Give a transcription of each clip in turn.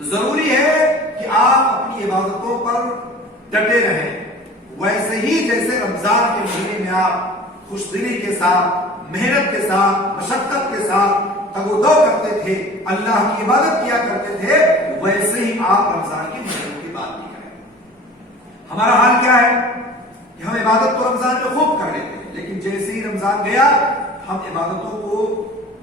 ضروری ہے کہ آپ اپنی عبادتوں پر ڈٹے رہیں، ویسے ہی جیسے رمضان کے مہینے میں آپ خوش دلی کے ساتھ، محنت کے ساتھ، مشقت کے ساتھ تگ و دو کرتے تھے، اللہ کی عبادت کیا کرتے تھے، ویسے ہی آپ رمضان کی محنت کی بات نہیں کریں۔ ہمارا حال کیا ہے کہ ہم عبادت تو رمضان میں خوب کر لیتے ہیں، لیکن جیسے ہی رمضان گیا ہم عبادتوں کو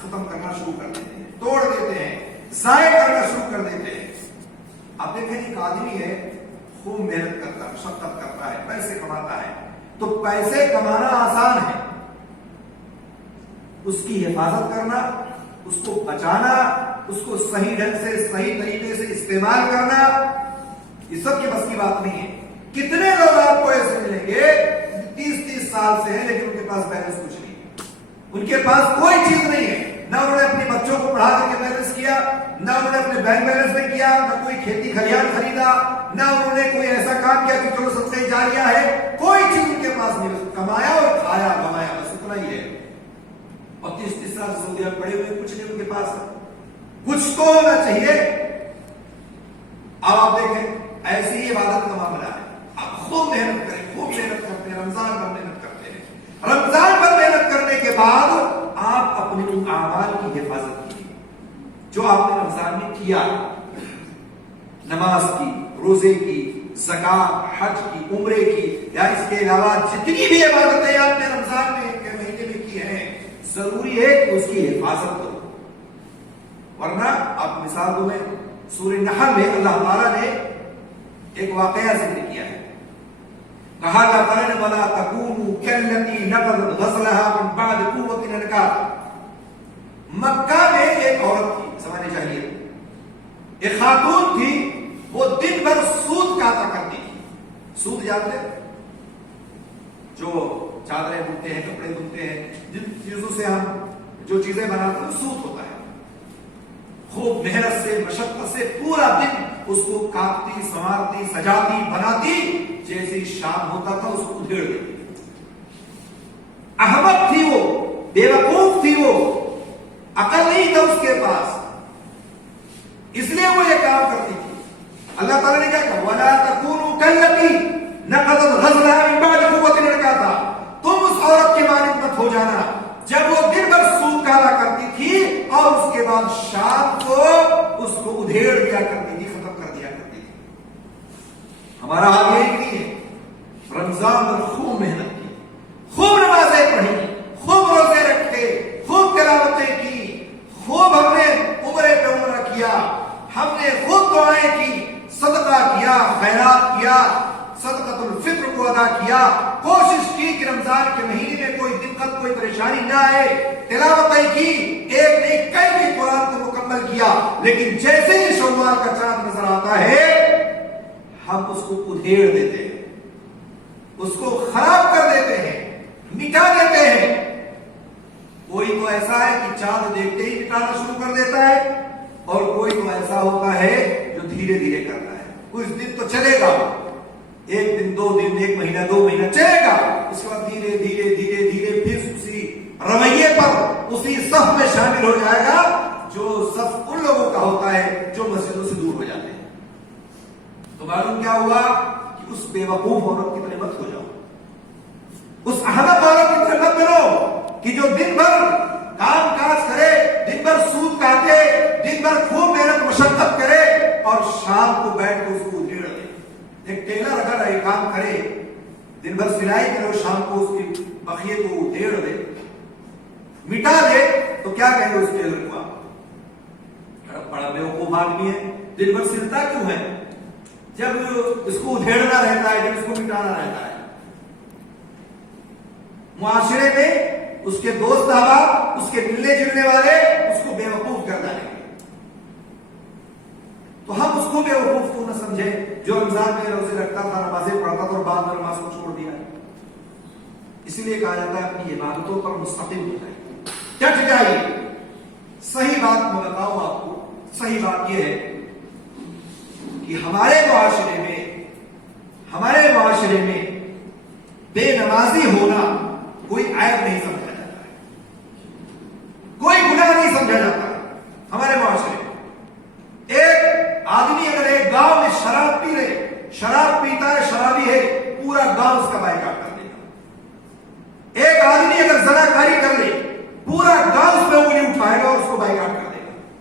ختم کرنا شروع کر دیتے ہیں، توڑ دیتے ہیں، ضائع کرنا شروع کر دیتے ہیں۔ آپ دیکھیں ایک آدمی ہے خوب محنت کرتا ہے، مشقت کرتا ہے، پیسے کماتا ہے، تو پیسے کمانا آسان ہے، اس کی حفاظت کرنا، اس کو بچانا، اس کو صحیح ڈھنگ سے صحیح طریقے سے استعمال کرنا، یہ سب کی بس کی بات نہیں ہے۔ کتنے لوگ آپ کو ایسے ملیں گے 30 سال سے ہیں لیکن ان کے پاس بیلنس کچھ نہیں ہے، ان کے پاس کوئی چیز نہیں ہے، نہ انہوں نے اپنے بچوں کو پڑھا کر کے بیلنس کیا، نہ انہوں نے اپنے بینک بیلنس میں کیا، نہ کوئی کھیتی کھلیان خریدا، نہ انہوں نے کوئی ایسا کام کیا کہ چلو صدقہ جاریہ ہے، کوئی چیز ان کے پاس نہیں، کمایا اور کھایا گمایا، بس اتنا ہی ہے۔ اور 30 سال سعودی میں پڑے ہوئے کچھ نہیں ان کے پاس، کچھ تو ہونا چاہیے۔ اب آپ دیکھیں ایسی ہی عبادت کا معاملہ ہے، آپ خوب محنت کریں، خوب محنت کرتے ہیں، رمضان پر محنت کرتے ہیں، رمضان پر محنت کرنے کے بعد آپ اپنے ان اعمال کی حفاظت کیجیے جو آپ نے رمضان میں کیا، نماز کی، روزے کی، زکات، حج کی، عمرے کی، یا اس کے علاوہ جتنی بھی عبادتیں آپ نے رمضان میں کے مہینے میں کی ہیں، ضروری ہے کہ اس کی حفاظت کرو، ورنہ آپ مثال دو میں سورہ نحل میں اللہ تعالیٰ نے ایک واقعہ ذکر کیا ہے، کہا اللہ تعالیٰ نے وَلَا تَكُونُوا كَالَّتِي نَقَضَتْ غَزْلَهَا مِن بَعْدِ قُوَّةٍ أَنْكَاثًا۔ مکہ میں ایک عورت تھی زمانے جاہلیت، ایک خاتون تھی، وہ دن بھر سود کاتا کرتی تھی۔ سود جانتے ہیں؟ جو چادریں بنتے ہیں، کپڑے بنتے ہیں، جن چیزوں سے ہم جو چیزیں بناتے ہیں سود ہوتا ہے۔ خوب محنت سے، مشقت سے پورا دن اس کو کاٹتی، سنوارتی، سجاتی، بناتی، جیسے شام ہوتا تھا اس کو ادھیڑ دیتی۔ احمق تھی وہ، بے وقوف تھی وہ، عقل نہیں تھا اس کے پاس، اس لیے وہ یہ کام کرتی تھی۔ اللہ تعالیٰ نے کیا کہا وَلَا تَكُونُوا كَالَّتِي نَقَضَتْ غَزْلَهَا مِن بَعْدِ قُوَّةٍ أَنْكَاثًا۔ تم اس عورت کے مانند مت ہو جانا جب وہ دن بھر سود کالا کرتی تھی اور اس کے بعد شام کو اس کو ادھیڑ دیا کرتی تھی، ختم کر دیا کرتی تھی۔ ہمارا حال یہی نہیں ہے، رمضان میں خوب محنت کی، خوب نمازیں پڑھی، خوب روزے رکھے، خوب تلاوتیں کی، خوب ہم نے عمرے پہ عمرہ کیا، ہم نے خوب دعائیں کی، صدقہ کیا، خیرات کیا، صدقۃ الفطر کو ادا کیا، کوشش کی کہ رمضان کے مہینے میں کوئی دقت، کوئی پریشانی نہ آئے، تلاوتیں کی، ایک نہیں کئی قرآن کو مکمل کیا، لیکن جیسے ہی شوال کا چاند نظر آتا ہے ہم اس کو ادھیڑ دیتے ہیں، اس کو خراب کر دیتے ہیں، مٹا دیتے ہیں۔ کوئی تو ایسا ہے کہ چاند دیکھتے ہی مٹانا شروع کر دیتا ہے، اور کوئی تو ایسا ہوتا ہے جو دھیرے دھیرے کرتا ہے، کچھ دن تو چلے گا، ایک دن، 2 دن، 1 مہینہ، 2 مہینہ چلے گا، اس کے بعد دھیرے دھیرے دھیرے دھیرے پھر اسی رویے پر، اسی صف میں شامل ہو جائے گا جو صف ان لوگوں کا ہوتا ہے جو مسجدوں سے دور ہو جاتے ہیں۔ تو معلوم کیا ہوا کہ اس بے وقوف عورت کی طرح مت ہو جاؤ، اس احمق عورت کی طرح مت بنو کہ جو دن بھر کام کاج کرے، دن بھر سود کاٹے، دن بھر خوب محنت مشقت کرے اور شام کو بیٹھ کے اس کو ادھیڑ دے۔ ایک ٹیلر اگر یہ کام کرے، دن بھر سلائی کرے اور شام کو اس کی بخیے کو ادھیڑ دے، مٹا دے، تو کیا کہیں گے اس ٹیلر کو؟ آپ بڑا بیوقوف آدمی ہے، دن بھر سلتا کیوں ہے؟ جب اس کو ادھیڑنا رہتا ہے، جب اس کو مٹانا رہتا ہے۔ معاشرے میں اس کے دوست احباب، اس کے ملنے جلنے والے اس کو بے وقوف کر ڈالیں گے، تو ہم اس کو بے وقوف کیوں نہ سمجھے جو رمضان میں روزے رکھتا تھا، نمازیں پڑھتا تھا اور بعد میں نماز کو چھوڑ دیا۔ اسی لیے کہا جاتا ہے اپنی عبادتوں پر مستقیم ہو جائے، ڈٹ جائیے۔ صحیح بات میں بتاؤں آپ کو، صحیح بات یہ ہے کہ ہمارے معاشرے میں بے نمازی ہونا کوئی عیب نہیں سمجھا جاتا ہے، کوئی گناہ نہیں سمجھا جاتا ہے۔ ہمارے معاشرے میں ایک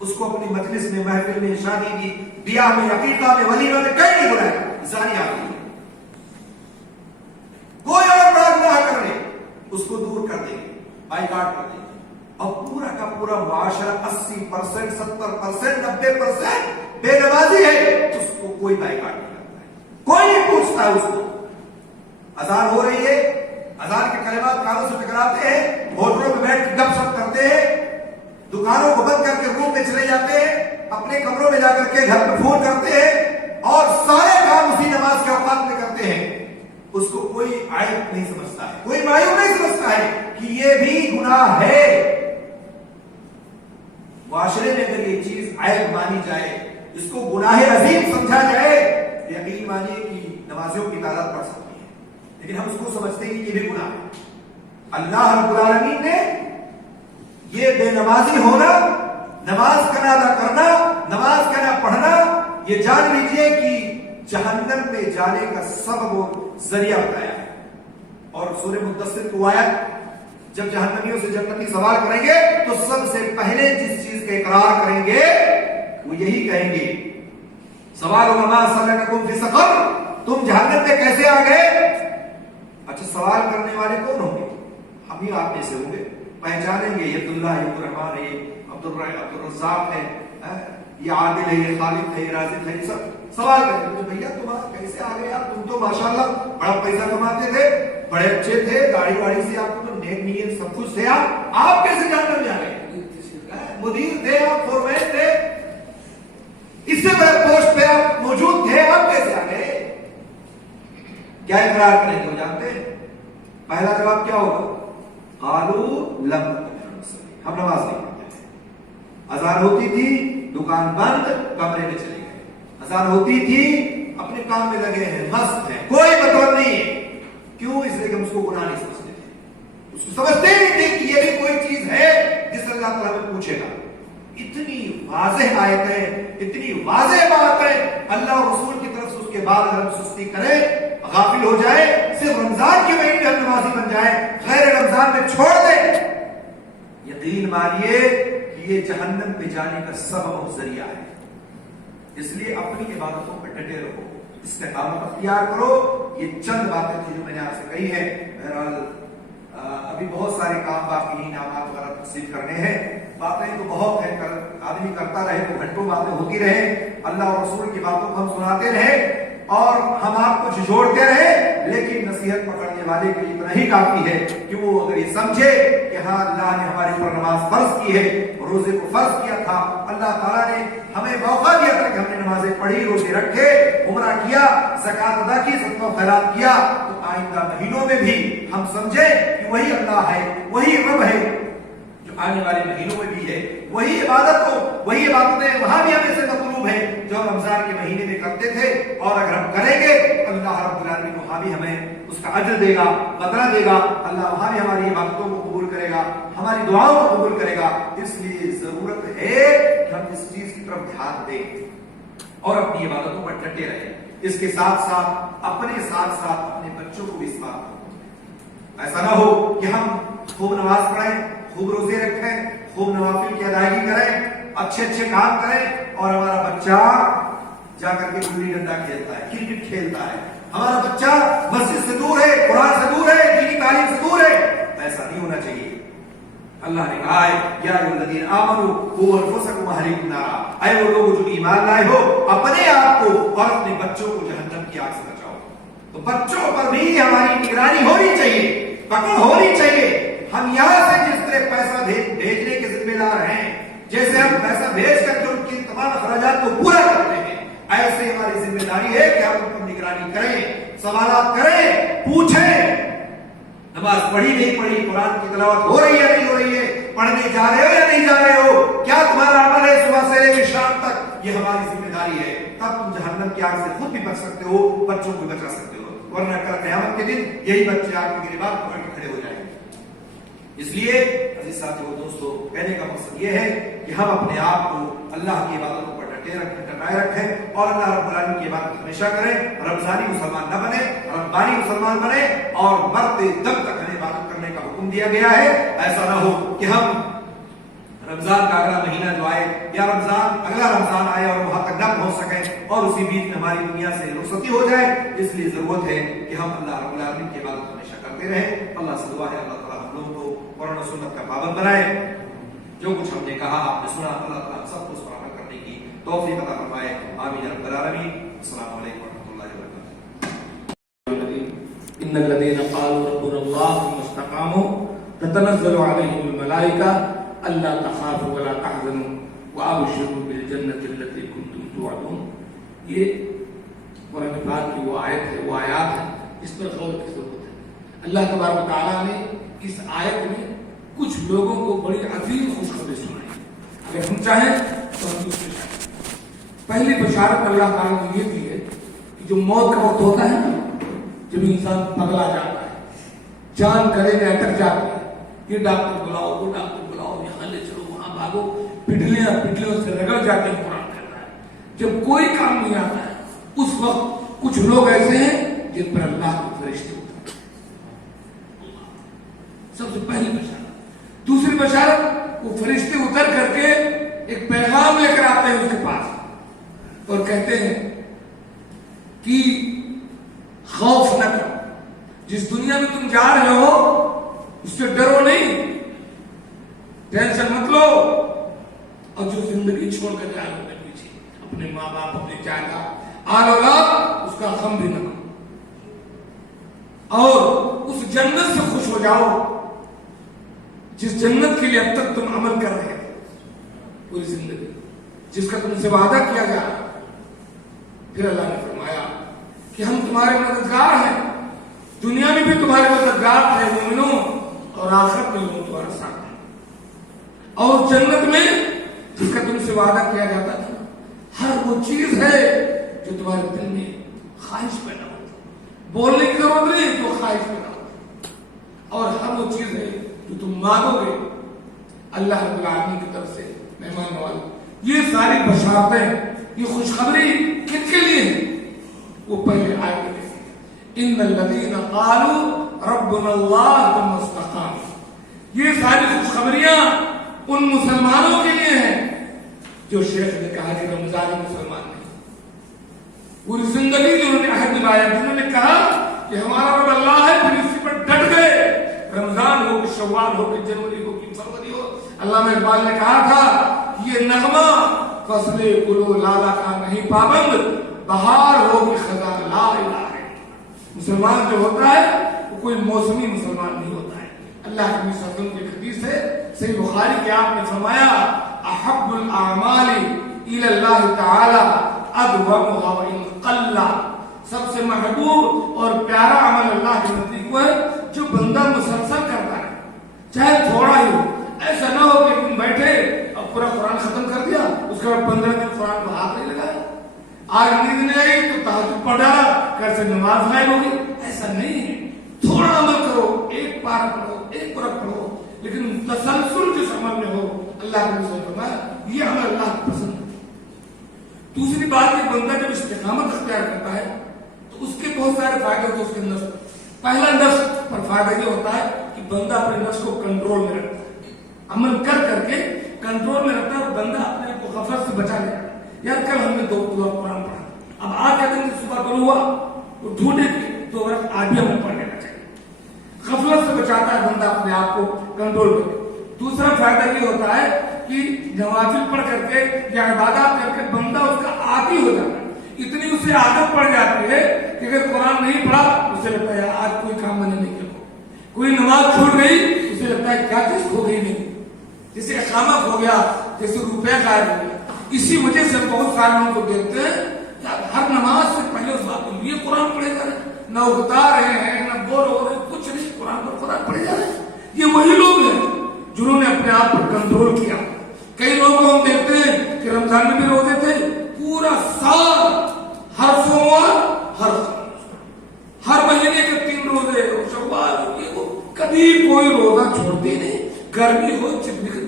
اس کو اپنی مجلس میں، محفل میں، شادی میں، بیاہ میں، عقیقہ میں، ولیمہ میں کہیں نہیں بلائے گا، زانی آدمی ہے۔ کوئی اور بڑا گناہ کر لے اس کو دور کر دیں گے، بائیکاٹ کر دیں گے۔ اور پورا کا پورا معاشرہ 80%، 70%، 90% بے نمازی ہے، اس کو کوئی بائیکاٹ نہیں کرتا ہے، کوئی نہیں پوچھتا ہے اس کو۔ اذان ہو رہی ہے، اذان کے کلمات کانوں سے ٹکراتے ہیں، ہوٹلوں میں بیٹھ کے گپ شپ کرتے ہیں، دکانوں کو بند کر کے روم میں چلے جاتے ہیں، اپنے کمروں میں جا کر کے گھر میں فون کرتے ہیں اور سارے کام اسی نماز کے اوقات میں کرتے ہیں۔ اس کو کوئی عیب نہیں سمجھتا ہے، کوئی معیوب نہیں سمجھتا ہے کہ یہ بھی گناہ ہے۔ معاشرے میں اگر یہ چیز عیب مانی جائے، اس کو گناہ عظیم سمجھا جائے، یقین مانیے کہ نمازیوں کی تعداد بڑھ سکتی ہے، لیکن ہم اس کو سمجھتے ہیں کہ یہ بھی گناہ ہے۔ اللہ رب العالمین نے یہ بے نمازی ہونا، نماز کا نہ ادا کرنا، نماز کا نہ پڑھنا، یہ جان لیجئے کہ جہنم میں جانے کا سبب و ذریعہ بتایا ہے۔ اور سورہ مدثر کو آیت جب جہنمیوں سے جنتی سوال کریں گے تو سب سے پہلے جس چیز کا اقرار کریں گے وہ یہی کہیں گے، سوال ما سلککم فی سقر، تم جہنم میں کیسے آ گئے؟ اچھا، سوال کرنے والے کون ہوں گے؟ ہم ہی آپ میں سے ہوں گے، پہچانیں گے یہ عبداللہ ہے، عبدالرحمان ہے، عبدالرزاق ہے، یہ عادل ہے، یہ خالق ہے، یہ رازق ہے، سب سوال کریں گے بھیا تم کیسے آ گئے؟ تم تو ماشاءاللہ بڑا پیسہ کماتے تھے، بڑے اچھے تھے، گاڑی واڑی سے آپ کو تو نیک نیت سب کچھ تھے، آپ کیسے جہنم میں آ گئے؟ مدیر تھے آپ، فورمین تھے، اس سے بڑے پوسٹ پہ آپ موجود تھے، آپ کیسے آ گئے؟ کیا اقرار کریں گے وہ جانتے ہیں؟ پہلا جواب کیا ہوگا؟ قالوا لم نكن نصلي، ہم نماز نہیں پڑھتے تھے۔ اذان ہوتی تھی، دکان بند، کمرے میں چلے گئے۔ اذان ہوتی تھی، اپنے کام میں لگے ہیں، مست ہیں، کوئی مطلب نہیں ہے۔ کیوں؟ اس لیے کہ ہم اس کو گناہ نہیں سمجھتے تھے، اس کو سمجھتے نہیں تھے کہ یہ بھی کوئی چیز ہے جس سے اللہ تعالیٰ میں پوچھے گا۔ اتنی واضح آیتیں، اتنی واضح باتیں اللہ اور رسول کی طرف سے، اس کے بعد اگر ہم سستی کریں، غافل ہو جائے، صرف رمضان کے مہینے میں ہم نمازی بن جائیں، غیر رمضان میں چھوڑ دیں، یقین مانیے کہ یہ جہنم پہ جانے کا سبب اور ذریعہ ہے۔ اس لیے اپنی عبادتوں پہ ڈٹے رہو، استقامت اختیار کرو۔ یہ چند باتیں تھیں جو میں نے آپ سے کہی ہیں۔ بہرحال ابھی بہت سارے کام باقی ہیں، انعامات وغیرہ تقسیم کرنے ہیں، باتیں تو بہت ہیں، آدمی کرتا رہے تو گھنٹوں باتیں ہوتی رہے، اللہ اور رسول کی باتوں کو ہم سناتے رہے اور ہم آپ کو جھجھوڑتے رہے، لیکن نصیحت پکڑنے والے کے لیے اتنا ہی کافی ہے کہ وہ اگر یہ سمجھے کہ ہاں اللہ نے ہمارے اوپر نماز فرض کی ہے، روزے کو فرض کیا تھا، اللہ تعالیٰ نے ہمیں موقع دیا تھا کہ ہم نے نمازیں پڑھی، روزے رکھے، عمرہ کیا، زکات ادا کی، صدقہ و خیرات کیا، تو آئندہ مہینوں میں بھی ہم سمجھیں کہ وہی اللہ ہے، وہی رب ہے جو آنے والے مہینوں میں بھی ہے، وہی عبادت ہو، وہی عبادتیں وہاں بھی ہمیں سے مطلوب ہے جو رمضان کے مہینے میں کرتے تھے، اور اگر ہم کریں گے اللہ رب العالمین وہاں بھی ہمیں اس کا اجر دے گا، بدلہ دے گا، اللہ وہاں بھی ہماری عبادتوں کو قبول کرے گا، ہماری دعاؤں کو قبول کرے گا۔ اس لیے ضرورت ہے کہ ہم اس چیز کی طرف دھیان دیں اور اپنی عبادتوں پر ڈٹے رہیں۔ اس کے ساتھ ساتھ اپنے بچوں کو بھی اس بات کو، ایسا نہ ہو کہ ہم خوب نماز پڑھیں، خوب روزے رکھیں، خوب نوافل کی ادائیگی کریں، اچھے کام کریں، اور ہمارا بچہ جا کر کے گلی ڈنڈا کھیلتا ہے، کرکٹ کھیلتا ہے، ہمارا بچہ مسجد سے دور ہے، قرآن سے دور ہے، دینی تعلیم سے دور ہے۔ ایسا نہیں ہونا چاہیے۔ اللہ نے کہا ہے یا ایھا الذین آمنوا قوا انفسکم واہلیکم نارا، اے وہ لوگ جو ایمان لائے ہو، اپنے آپ کو اور اپنے بچوں کو جہنم کی آگ سے بچاؤ۔ تو بچوں پر بھی ہماری نگرانی ہونی چاہیے، پکڑ ہونی چاہیے۔ ہم یہاں سے جس طرح پیسہ بھیجنے کے ذمہ دار ہیں، جیسے ہم پیسہ بھیج کر کے ان کی تمام اخراجات کو پورا کرتے ہیں، ایسے ہماری ذمہ داری ہے کہ ہم ان پر نگرانی کریں، سوالات کریں، پوچھیں نماز پڑھی نہیں پڑھی، قرآن کی تلاوت ہو رہی ہے نہیں ہو رہی ہے، پڑھنے جا رہے ہو یا نہیں جا رہے ہو، کیا تمہارا عمل ہے صبح سے لے کے شام تک، یہ ہماری ذمہ داری ہے۔ تب تم جہنم کی آگ سے خود بھی بچ سکتے ہو، بچوں کو بچا سکتے ہو، ورنہ کل قیامت کے دن یہی بچے آپ کی گریبان پکڑ کے کھڑے ہو جائیں گے۔ اس لیے عزیز ساتھیو دوستو، کہنے کا مقصد یہ ہے کہ ہم اپنے آپ کو اللہ کی عبادتوں پر ڈٹائے رکھیں اور اللہ رب العالمین کی عبادت ہمیشہ کریں، رمضانی مسلمان نہ بنے، رمضانی مسلمان بنے، اور مرتے دم تک ہمیں عبادت کرنے کا حکم دیا گیا ہے۔ ایسا نہ ہو کہ ہم رمضان کا اگلا مہینہ جو آئے یا اگلا رمضان آئے اور وہاں تک نہ پہنچ سکیں اور اسی بیچ میں ہماری دنیا سے رخصتی ہو جائے. اس لیے ضرورت ہے کہ ہم اللہ رب العالمین کی عبادت ہمیشہ کرتے رہیں. اللہ سے دعا ہے اللہ تعالیٰ ہم لوگوں کو قرآن و سنت کا پابند بنائے. جو کچھ ہم نے کہا آپ نے سنا, اللہ تعالیٰ سب کو اس پر عمل کرنے کی توفیق عطا فرمائے. آمین یا رب العالمین. السلام علیکم ورحمۃ اللہ وبرکاتہ. ان الذين قالوا ربنا الله ثم استقاموا تتنزل عليهم الملائكة الا تخافوا ولا تحزنوا وابشروا بالجنة التي كنتم توعدون. یہ قرآن پاک کی وہ آیت ہے, وہ آیات ہے جس پر غور کی ضرورت ہے. اللہ تبارک و تعالیٰ نے اس آیت میں کچھ لوگوں کو بڑی عظیم خوشخبری سنائی. اگر ہم چاہیں تو ہم دوسرے چاہیں. پہلی بشارت اللہ تعالیٰ نے یہ دی ہے کہ جو موت کا وقت ہوتا ہے نا, جب انسان پگلا جاتا ہے, جان کرے میں اٹک جاتی ہے, یہ ڈاکٹر بلاؤ, وہ ڈاکٹر بلاؤ, یہاں لے چلو, وہاں بھاگو, پٹلیاں سے رگڑ جاتے ہیں. قرآن کہتا ہے جب کوئی کام نہیں آتا ہے اس وقت کچھ لوگ ایسے ہیں جن پر اللہ کے فرشتے ہوتے ہیں. سب سے پہلی بشارت. دوسری بشارت, وہ فرشتے اتر کر کے ایک پیغام لے کر آتے ہیں اس کے پاس اور کہتے ہیں کہ خوف نہ کرو, جس دنیا میں تم جا رہے ہو اس سے ڈرو نہیں, ٹینشن مت لو, اور جو زندگی چھوڑ کر جا رہے ہو پیچھے, اپنے ماں باپ, اپنے جائیداد, آل اولاد, اس کا غم بھی نہ کرو, اور اس جنت سے خوش ہو جاؤ جس جنت کے لیے اب تک تم عمل کر رہے تھے پوری زندگی, جس کا تم سے وعدہ کیا جا رہا. پھر اللہ نے فرمایا کہ ہم تمہارے مددگار ہیں, دنیا میں بھی تمہارے مددگار تھے مومنوں, اور آخرت میں وہ تمہارا ساتھ ہے. اور جنت میں جس کا تم سے وعدہ کیا جاتا تھا, ہر وہ چیز ہے جو تمہارے دل میں خواہش پیدا ہوتی, بولنے کی ضرورت نہیں تو خواہش پیدا ہوتی, اور ہر وہ چیز ہے جو تم مانگو گے اللہ رب العالمین کی طرف سے مہمان نوازی. یہ ساری بشارتیں, یہ خوشخبری کن کے لیے ہے؟ وہ پہلے آئے گے. ان الذین قالوا ربنا اللہ ثم استقاموا. یہ ساری خوشخبریاں ان مسلمانوں کے لیے ہیں جو شیخ نے کہا کہ رمضان مسلمان نہیں, پوری زندگی جنہوں نے عہد نبھایا, جنہوں نے کہا کہ ہمارا رب اللہ ہے, پھر اسی پر ڈٹ گئے. رمضان ہو کہ شوال ہو کہ جنوری ہو کہ فروری ہو, علامہ اقبال نے کہا تھا یہ نغمہ فصل گلو لالا کا نہیں پابند, بہار ہو کہ خزاں لا الہ ہے. مسلمان جو ہوتا ہے وہ کوئی موسمی مسلمان نہیں ہوتا ہے. اللہ کے نبی صلی اللہ علیہ وسلم کی حدیث ہے صحیح بخاری کے, آپ نے فرمایا احب الاعمال الی اللہ تعالی ادومها وان قل. سب سے محبوب اور پیارا عمل اللہ کے نزدیک وہ ہے جو بندہ مسلسل کرتا ہے, چاہے تھوڑا ہی ہو. ایسا نہ ہو کہ تم بیٹھے اور پورا قرآن ختم کر دیا, اس کے بعد 15 دن قرآن کو ہاتھ نہیں لگایا, آج نیند نہیں آئی تو تہجد پڑھ ڈالا, کیسے نماز غائب ہوگی. ایسا نہیں ہے, تھوڑا عمل کرو, ایک پارہ پڑھو, ایک پورا پڑھو, لیکن تسلسل جس عمل میں ہو. اللہ کے رسول نے فرمایا یہ عمل اللہ کو پسند ہے. دوسری بات یہ, بندہ جب استقامت اختیار کرتا ہے تو اس کے بہت سارے فائدے ہوتے ہیں اس کے نفس پر. پہلا نفس پر فائدہ یہ ہوتا ہے کہ بندہ اپنے نفس کو کنٹرول میں رکھتا ہے, عمل کر کر کے کنٹرول میں رکھتا ہے, اور بندہ اپنے آپ کو غفلت سے بچا لیتا ہے. یار کل ہم نے 2 قرآن پڑھا, اب آج کہتے ہیں صبح کرو ہوا تو ڈھونڈے کہ 2 ورق آج بھی ہمیں پڑھ لینا چاہیے. غفلت سے بچاتا ہے بندہ اپنے آپ کو کنٹرول کر کے. دوسرا فائدہ یہ ہوتا ہے کہ نوافل پڑھ کر کے یا عبادات کر کے بندہ اس کا عادی ہو جاتا ہے. اتنی اسے عادت پڑ جاتی ہے کہ اگر قرآن نہیں پڑھا اسے لگتا ہے آج کوئی کام میں نے نہیں کیا, کوئی نماز چھوٹ گئی اسے لگتا ہے کیا چیز کھو گئی نہیں, جیسے اقامہ کھو گیا, جیسے روپے غائب ہو گیا. اسی وجہ سے بہت سارے لوگوں کو دیکھتے ہیں ہر نماز سے پہلے اس بات کو یہ قرآن پڑھے جا رہے ہیں, نہ اگتا رہے ہیں نہ بور ہو رہے ہیں, کچھ نہیں, قرآن پڑھے جا رہے ہیں. یہ وہی لوگ ہیں جنہوں نے اپنے آپ پر کنٹرول کیا. کئی لوگوں کو ہم دیکھتے ہیں کہ رمضان میں بھی روزے تھے, پورا سال ہر سوموار ہر مہینے کے 3 روزے, شوال کبھی کوئی روزہ چھوڑتے نہیں. گرمی ہو چپنی,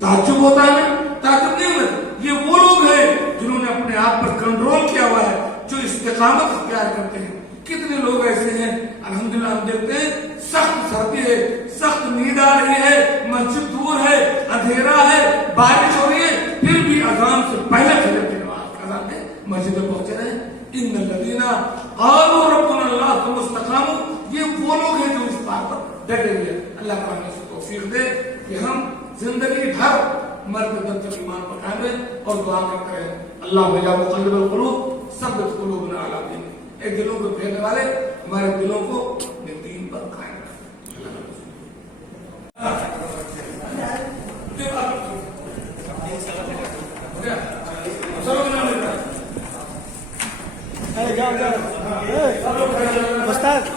تعجب ہوتا ہے, تعجب نہیں ہوتا. یہ وہ لوگ ہیں جنہوں نے اپنے آپ پر کنٹرول کیا ہوا ہے, جو استقامت اختیار کرتے ہیں. کتنے لوگ ایسے ہیں الحمدللہ ہم دیکھتے ہیں سخت سردی ہے, سخت نیند آ رہی ہے, مسجد دور ہے, اندھیرا ہے, بارش ہو رہی ہے, پھر بھی اذان سے پہلے فجر کی نماز اذان میں مسجد میں پہنچے رہے. ان الذین قالوا ربنا اللہ ثم استقاموا, یہ وہ لوگ ہیں جو اس بات پر ڈٹے ہوئے. اللہ تعالیٰ نے توفیق دے کہ ہم زندگی بھر مرد دب تک ایمان پر قائم رہیں اور دعا کرتے رہیں. اللہ یا مقلب القلوب ثبت قلوبنا علی دینک, اے دلوں کو پھیرنے والے ہمارے دلوں کو اپنے دین پر قائم رکھیں. جاؤ استاد